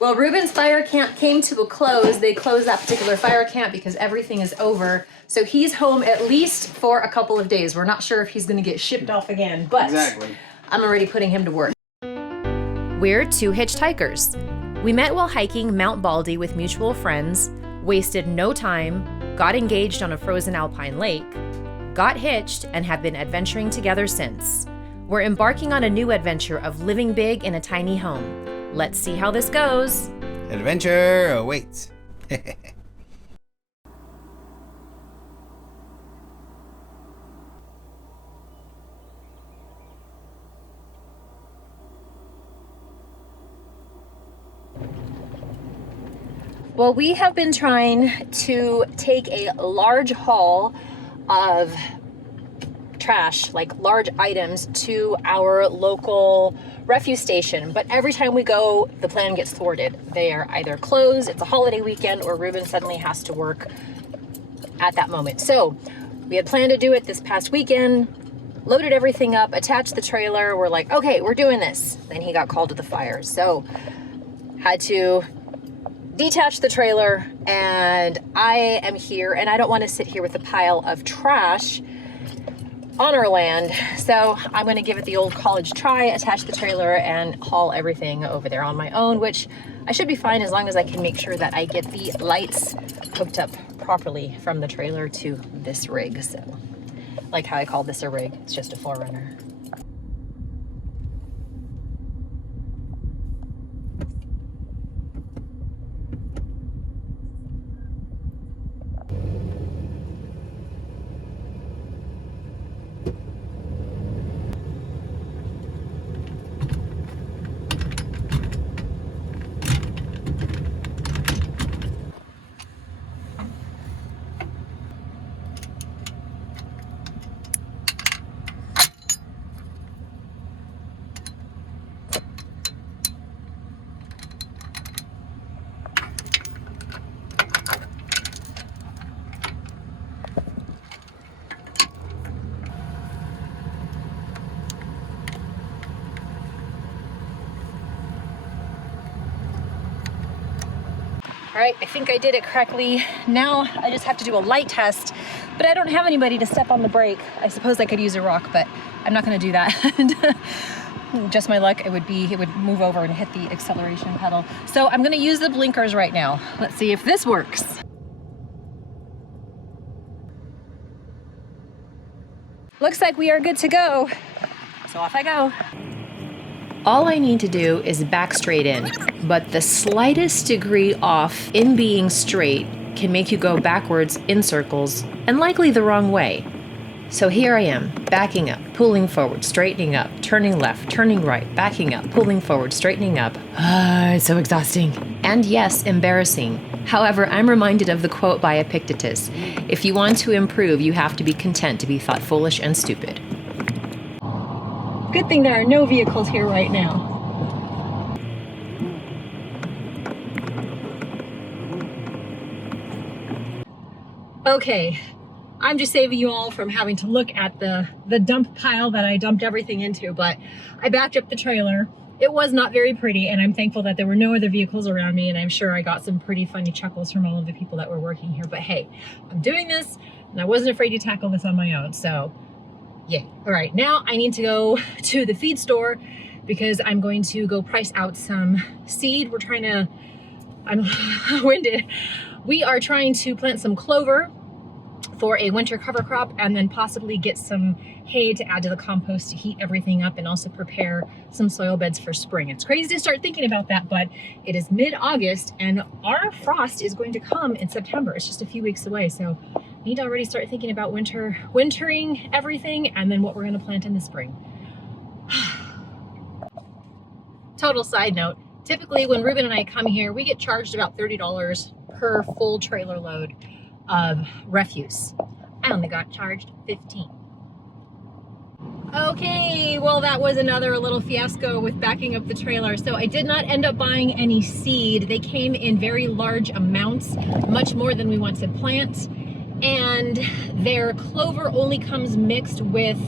Well, Ruben's fire camp came to a close. They closed that particular fire camp because everything is over. So he's home at least for a couple of days. We're not sure if he's going to get shipped off again, but exactly. I'm already putting him to work. We're two hitchhikers. We met while hiking Mount Baldy with mutual friends, wasted no time, got engaged on a frozen alpine lake, got hitched, and have been adventuring together since. We're embarking on a new adventure of living big in a tiny home. Let's see how this goes. Adventure awaits. Well, we have been trying to take a large haul of trash, like large items, to our local refuse station, but every time we go, the plan gets thwarted. They are either closed, it's a holiday weekend, or Ruben suddenly has to work at that moment. So we had planned to do it this past weekend, loaded everything up, attached the trailer. We're like, okay, we're doing this. Then he got called to the fire. So had to detach the trailer, and I am here, and I don't want to sit here with a pile of trash on our land. So I'm going to give it the old college try, attach the trailer, and haul everything over there on my own, which I should be fine as long as I can make sure that I get the lights hooked up properly from the trailer to this rig. So, like how I called this a rig, it's just a 4Runner. All right, I think I did it correctly. Now I just have to do a light test, but I don't have anybody to step on the brake. I suppose I could use a rock, but I'm not gonna do that. Just my luck, it would move over and hit the acceleration pedal. So I'm gonna use the blinkers right now. Let's see if this works. Looks like we are good to go. So off I go. All I need to do is back straight in, but the slightest degree off in being straight can make you go backwards in circles, and likely the wrong way. So here I am, backing up, pulling forward, straightening up, turning left, turning right, backing up, pulling forward, straightening up. It's so exhausting. And yes, embarrassing. However, I'm reminded of the quote by Epictetus: if you want to improve, you have to be content to be thought foolish and stupid. Good thing there are no vehicles here right now. Okay, I'm just saving you all from having to look at the dump pile that I dumped everything into, but I backed up the trailer. It was not very pretty, and I'm thankful that there were no other vehicles around me, and I'm sure I got some pretty funny chuckles from all of the people that were working here. But hey, I'm doing this, and I wasn't afraid to tackle this on my own, so yeah. All right, now I need to go to the feed store because I'm going to go price out some seed. I'm winded. We are trying to plant some clover for a winter cover crop, and then possibly get some hay to add to the compost to heat everything up, and also prepare some soil beds for spring. It's crazy to start thinking about that, but it is mid-August and our frost is going to come in September. It's just a few weeks away, so I need to already start thinking about wintering everything, and then what we're going to plant in the spring. Total side note, typically when Ruben and I come here, we get charged about $30 per full trailer load of refuse. I only got charged 15. Okay, well that was another little fiasco with backing up the trailer. So I did not end up buying any seed. They came in very large amounts, much more than we want to plant. And their clover only comes mixed with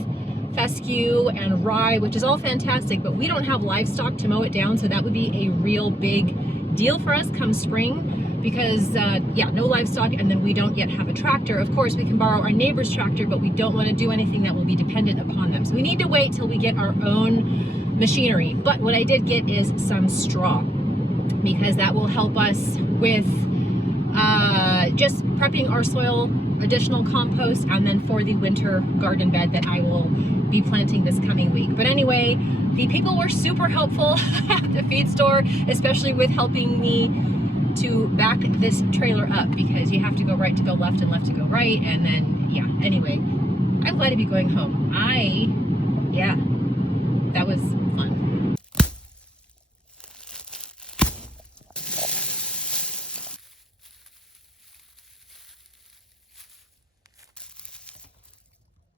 fescue and rye, which is all fantastic, but we don't have livestock to mow it down, so that would be a real big deal for us come spring because, yeah, no livestock, and then we don't yet have a tractor. Of course, we can borrow our neighbor's tractor, but we don't want to do anything that will be dependent upon them. So we need to wait till we get our own machinery. But what I did get is some straw, because that will help us with just prepping our soil, additional compost, and then for the winter garden bed that I will be planting this coming week. But anyway, the people were super helpful at the feed store, especially with helping me to back this trailer up, because you have to go right to go left and left to go right. And then, yeah, anyway, I'm glad to be going home. Yeah, that was fun.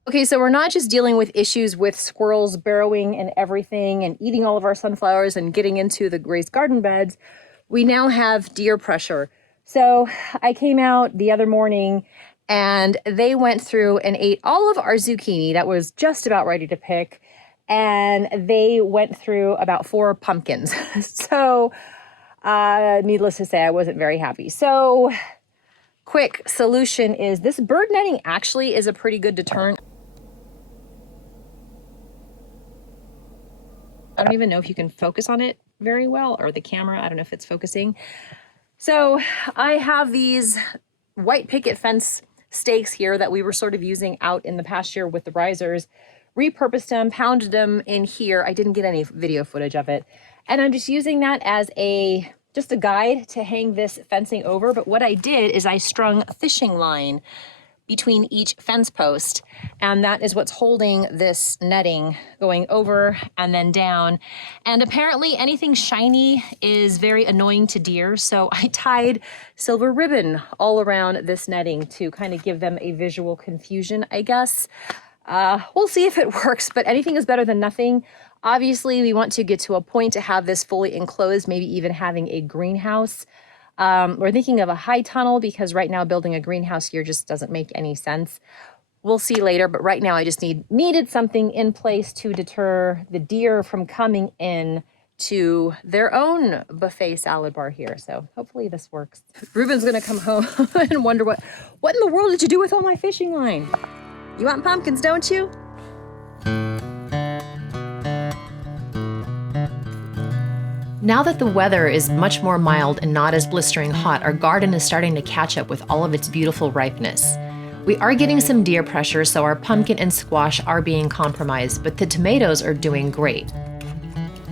Okay, so we're not just dealing with issues with squirrels burrowing and everything and eating all of our sunflowers and getting into the raised garden beds. We now have deer pressure. So I came out the other morning and they went through and ate all of our zucchini that was just about ready to pick. And they went through about 4 pumpkins. So needless to say, I wasn't very happy. So quick solution is this bird netting actually is a pretty good deterrent. I don't even know if you can focus on it very well, or the camera, I don't know if it's focusing. So I have these white picket fence stakes here that we were sort of using out in the pasture with the risers, repurposed them, pounded them in here. I didn't get any video footage of it. And I'm just using that as just a guide to hang this fencing over. But what I did is I strung a fishing line between each fence post, and that is what's holding this netting going over and then down. And apparently anything shiny is very annoying to deer, so I tied silver ribbon all around this netting to kind of give them a visual confusion, I guess. We'll see if it works, but anything is better than nothing. Obviously, we want to get to a point to have this fully enclosed, maybe even having a greenhouse. We're thinking of a high tunnel because right now building a greenhouse here just doesn't make any sense. We'll see later, but right now I just needed something in place to deter the deer from coming in to their own buffet salad bar here. So hopefully this works. Ruben's gonna come home and wonder what in the world did you do with all my fishing line? You want pumpkins, don't you? Now that the weather is much more mild and not as blistering hot, our garden is starting to catch up with all of its beautiful ripeness. We are getting some deer pressure, so our pumpkin and squash are being compromised, but the tomatoes are doing great.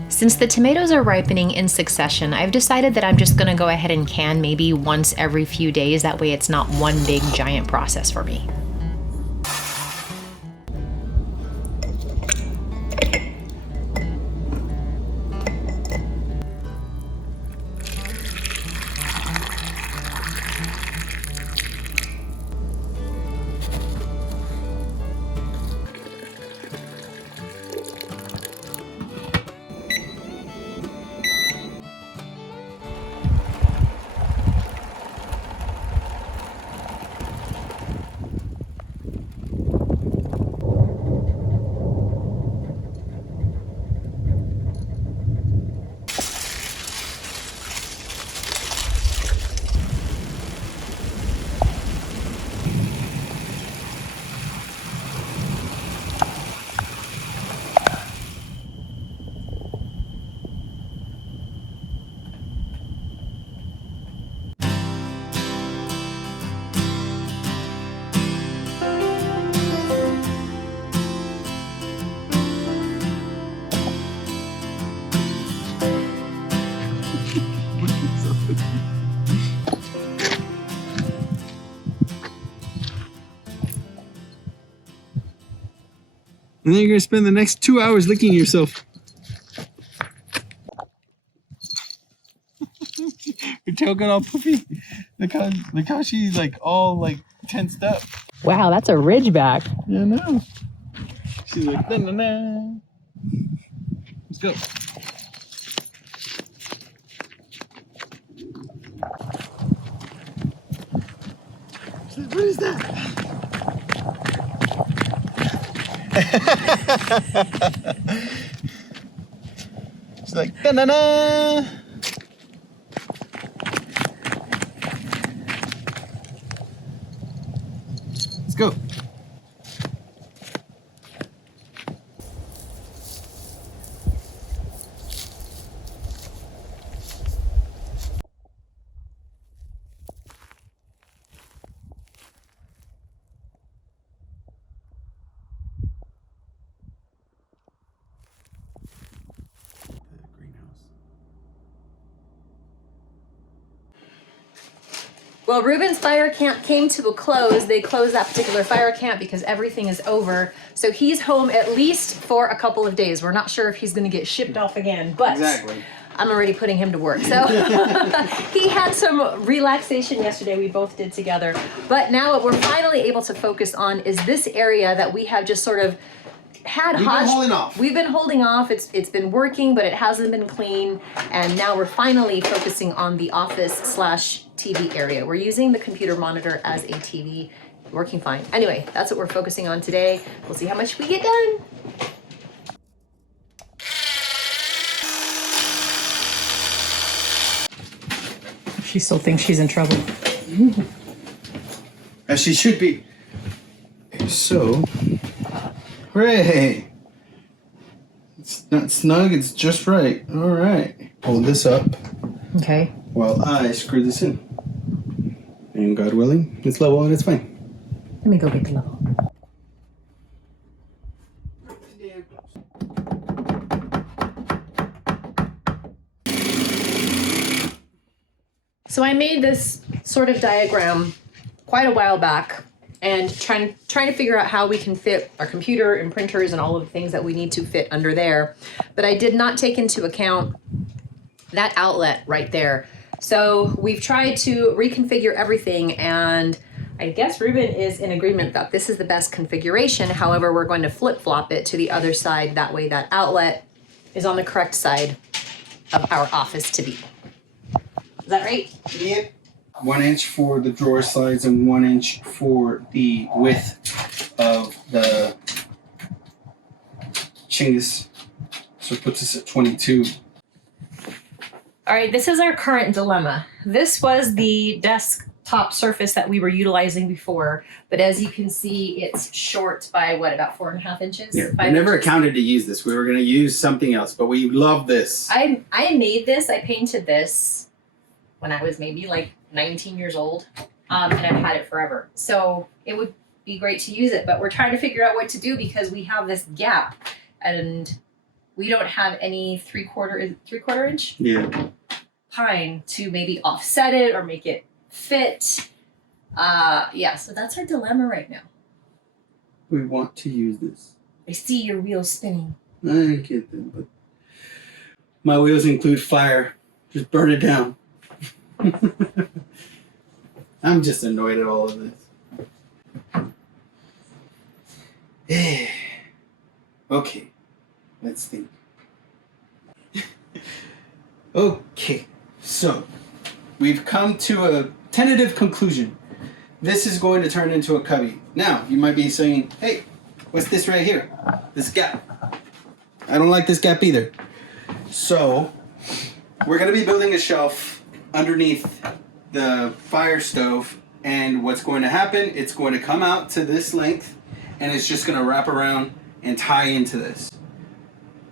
Since the tomatoes are ripening in succession, I've decided that I'm just gonna go ahead and can maybe once every few days. That way it's not one big giant process for me. And then you're gonna spend the next 2 hours licking yourself. Your tail got all poofy. Look how she's like all like tensed up. Wow, that's a ridgeback. Yeah, I know. She's like, na na na. Let's go. She's like, what is that? She's like, na na na. go. Well, Ruben's fire camp came to a close. They closed that particular fire camp because everything is over. So he's home at least for a couple of days. We're not sure if he's going to get shipped off again, but Exactly. I'm already putting him to work. So he had some relaxation yesterday. We both did together. But now what we're finally able to focus on is this area that we have just sort of had We've been holding off. We've been holding off. It's been working, but it hasn't been clean. And now we're finally focusing on the office/TV area. We're using the computer monitor as a TV, working fine. Anyway, that's what we're focusing on today. We'll see how much we get done. She still thinks she's in trouble. As she should be. So, hooray! It's not snug, it's just right. All right. Hold this up Okay. while I screw this in. And God willing, it's level and it's fine. Let me go get the level. So I made this sort of diagram quite a while back and trying to figure out how we can fit our computer and printers and all of the things that we need to fit under there. But I did not take into account that outlet right there. So we've tried to reconfigure everything, and I guess Ruben is in agreement that this is the best configuration. However, we're going to flip-flop it to the other side. That way that outlet is on the correct side of our office to be. Is that right? Yep. 1 inch for the drawer slides and 1 inch for the width of the chingus. So it puts us at 22. All right, this is our current dilemma. This was the desktop surface that we were utilizing before, but as you can see, it's short by what, about 4.5 inches? Yeah, we 5 never inches? accounted to use this. We were going to use something else, but we love this. I made this, I painted this when I was maybe like 19 years old, and I've had it forever. So it would be great to use it, but we're trying to figure out what to do because we have this gap and we don't have any three-quarter inch Yeah. pine to maybe offset it or make it fit. Yeah, so that's our dilemma right now. We want to use this. I see your wheels spinning. I get them, but my wheels include fire. Just burn it down. I'm just annoyed at all of this. Okay, let's think. Okay, so we've come to a tentative conclusion. This is going to turn into a cubby. Now, you might be saying, hey, what's this right here? This gap. I don't like this gap either. So, we're going to be building a shelf underneath the fire stove, and what's going to happen, it's going to come out to this length, and it's just going to wrap around and tie into this.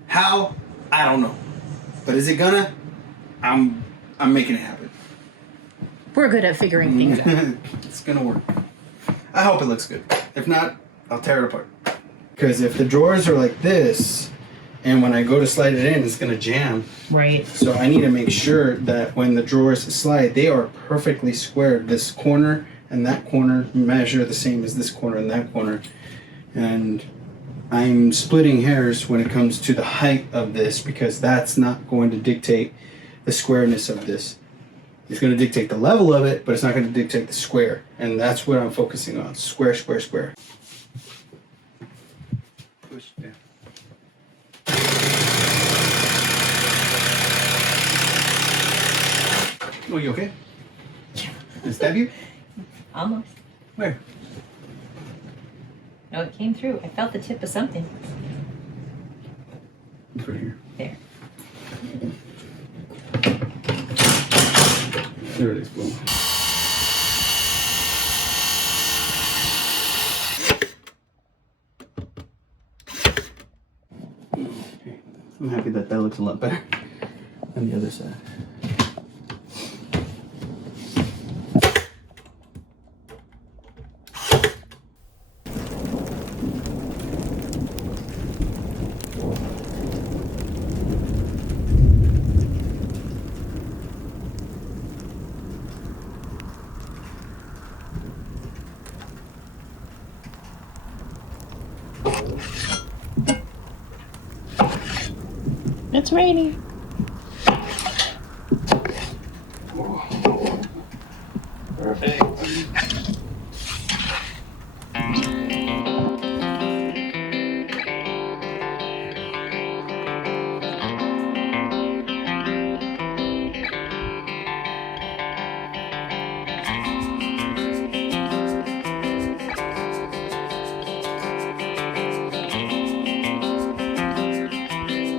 How? I don't know. But is it gonna? I'm making it happen. We're good at figuring things out. It's gonna work. I hope it looks good. If not, I'll tear it apart. Because if the drawers are like this, and when I go to slide it in, it's gonna jam. Right. So I need to make sure that when the drawers slide, they are perfectly square. This corner and that corner measure the same as this corner and that corner. And I'm splitting hairs when it comes to the height of this because that's not going to dictate the squareness of this. It's going to dictate the level of it, but it's not going to dictate the square. And that's what I'm focusing on. Square, square, square. Push down. Oh, you okay? Did I stab you? Almost. Where? No, it came through. I felt the tip of something. It's right here. There. There it is. Boom. I'm happy that that looks a lot better than the other side. It's raining. Perfect.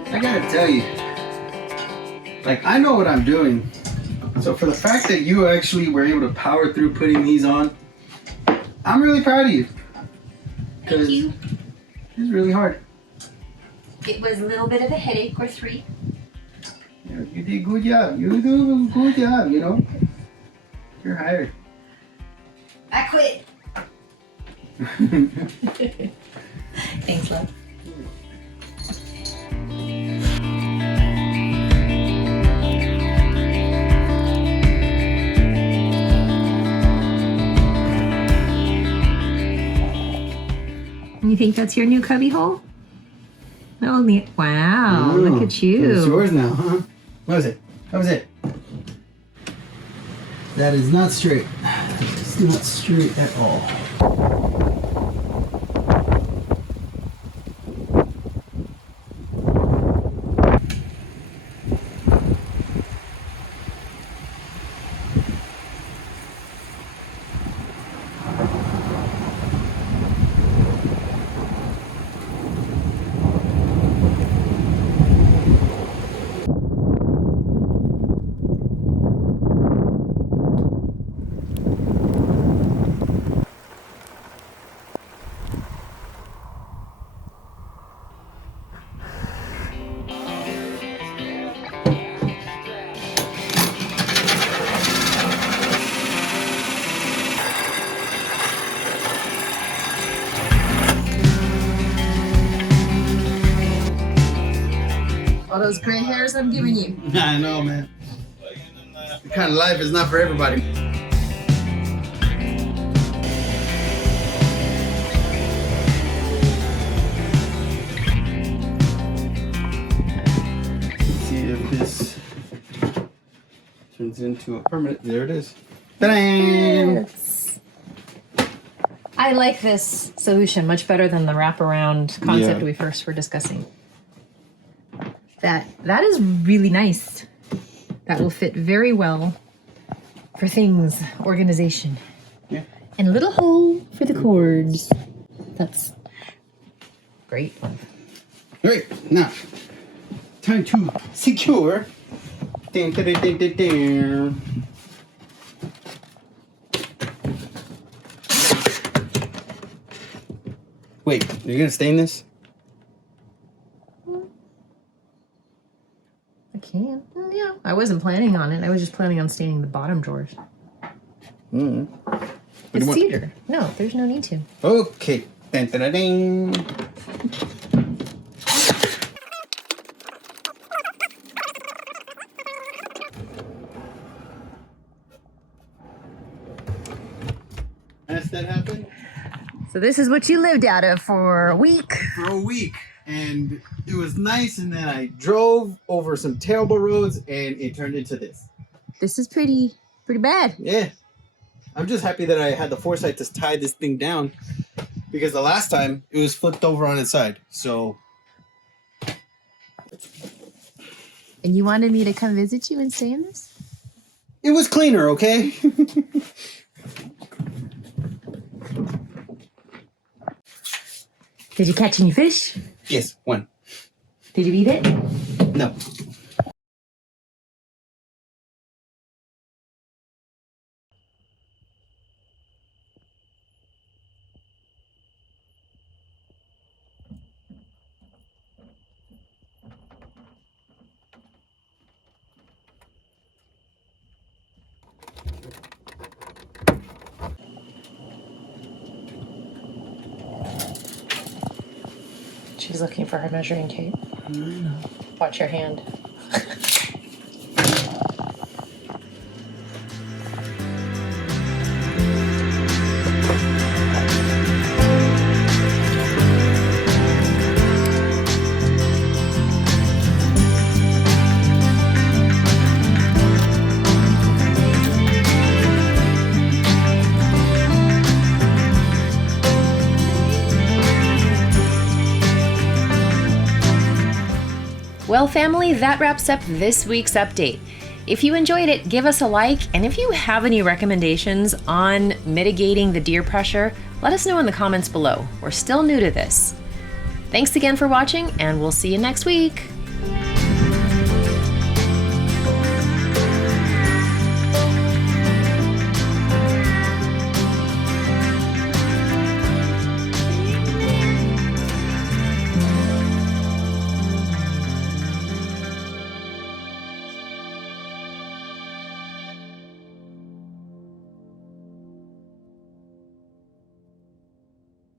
I gotta tell you, like, I know what I'm doing. So for the fact that you actually were able to power through putting these on, I'm really proud of you. Thank you. It's really hard. It was a little bit of a headache or three. You did a good job. You do a good job, you know. You're hired. I quit. Thanks, love. You think that's your new cubby hole? Oh, wow, look at you. It's yours now, huh? What was it? How was it? That is not straight. It's not straight at all. All those gray hairs I'm giving you. I know, man. The kind of life is not for everybody. Let's see if this turns into a permanent. There it is. Ta-da! Yes. I like this solution much better than the wraparound concept Yeah. we first were discussing. That is really nice. That will fit very well for things, organization. Yeah. And a little hole for the cords. That's great. Great. Now, time to secure. Dun, dun, dun, dun, dun, dun. Wait, you're gonna stain this? I can. Yeah. I wasn't planning on it. I was just planning on staining the bottom drawers. Mm-hmm. It's cedar. No, there's no need to. Okay. Dun, dun, dun, dun. As that happened So this is what you lived out of for a week. for a week, and it was nice. And then I drove over some terrible roads, and it turned into this. This is pretty bad. Yeah. I'm just happy that I had the foresight to tie this thing down, because the last time it was flipped over on its side. So And you wanted me to come visit you and stay in this? it was cleaner, okay? Did you catch any fish? Yes, one. Did you eat it? No. She's looking for her measuring tape. Watch your hand. Well, family, that wraps up this week's update. If you enjoyed it, give us a like, and if you have any recommendations on mitigating the deer pressure, let us know in the comments below. We're still new to this. Thanks again for watching, and we'll see you next week.